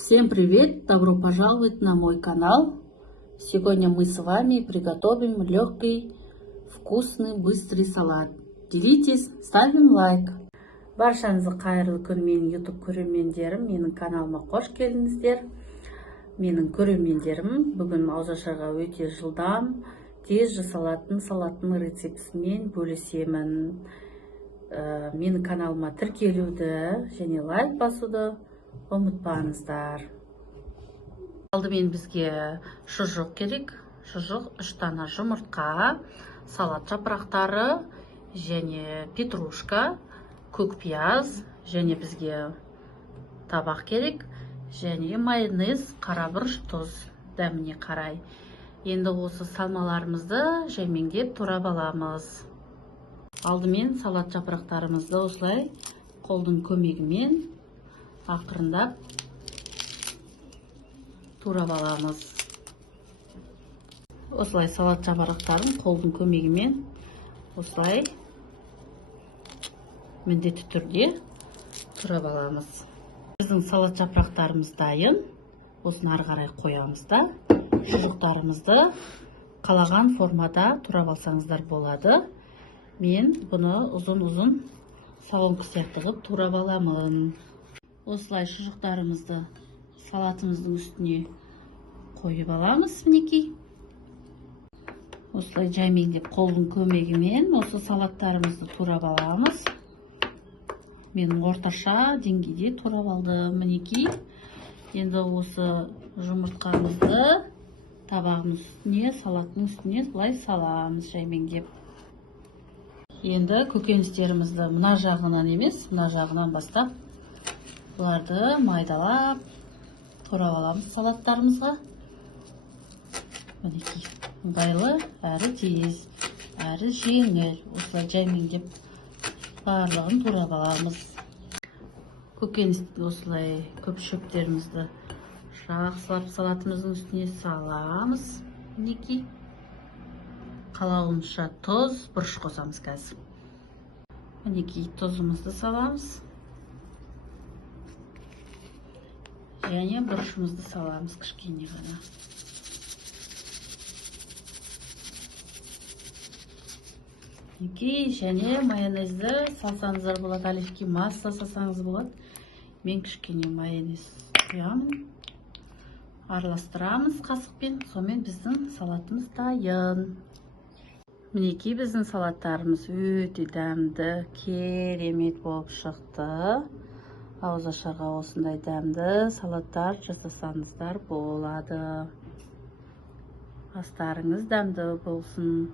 Всем привет! Добро пожаловать на мой канал. Сегодня мы с вами приготовим легкий, вкусный, быстрый салат. Делитесь, ставим лайк. Баршаңызға қайырлы күн, менің YouTube көрермендерім, менің каналыма қош келдіңіздер. Менің көрермендерім, бүгін ауызашарға өте жылдам, тез жасалатын салаттың рецептісімен бөлісемін. Менің каналыма тіркелуді және лайк басуды ұмытпаңыздар. Алдымен бізге шұжық керек. Шұжық 3 дана жұмыртқа, салат жапырақтары және петрушка, көк пияз және бізге табақ керек және майонез, қара бұрыш, тұз дәміне қарай. Енді осы салмаларымызды жаймеңдеп турап аламыз. Алдымен салат жапырақтарымызды осылай қолдың көмегімен ақырындап турап аламыз. Осылай салат жапырақтарын қолдың көмегімен осылай міндетті түрде турап аламыз. Біздің салат жапырақтарымыз дайын. Осыны ары қарай қоямыз да, шұжықтарымызды қалаған формада турап алсаңыздар болады. Мен бұны ұзын-ұзын салонка сияқты қылып турап аламын. Осылай шұжықтарымызды салатымыздың үстіне қойып аламыз, мінекей. Осылай жаймеңдеп қолдың көмегімен осы салаттарымызды турап аламыз. Мен орташа деңгейде турап алдым, мінекей. Енді осы жұмыртқамызды табағымыз үстіне, салаттың үстіне былай саламыз жаймеңдеп. Енді көкөністерімізді мына жағынан емес, мына жағынан бастап бұларды майдалап турап аламыз салаттарымызға. Мінекей, ыңғайлы, әрі тез, әрі жеңіл. Осылай жаймеңдеп барлығын турап аламыз. Көкөністі осылай көп шөптерімізді жақсылап салатымыздың үстіне саламыз. Мінекей, қалауымызша тұз, бұрыш қосамыз қазір. Мінекей, тұзымызды саламыз. Және бұрышымызды саламыз кішкене ғана. Және майонезді салсаңыздар болады, оливки масса салсаңыз болады. Мен кішкене майонез құямын. Араластырамыз қасықпен, сонымен біздің салатымыз дайын. Мінекей, біздің салаттарымыз өте дәмді, керемет болып шықты. Ауызашарға осындай дәмді салаттар жасасаңыздар болады. Астарыңыз дәмді болсын.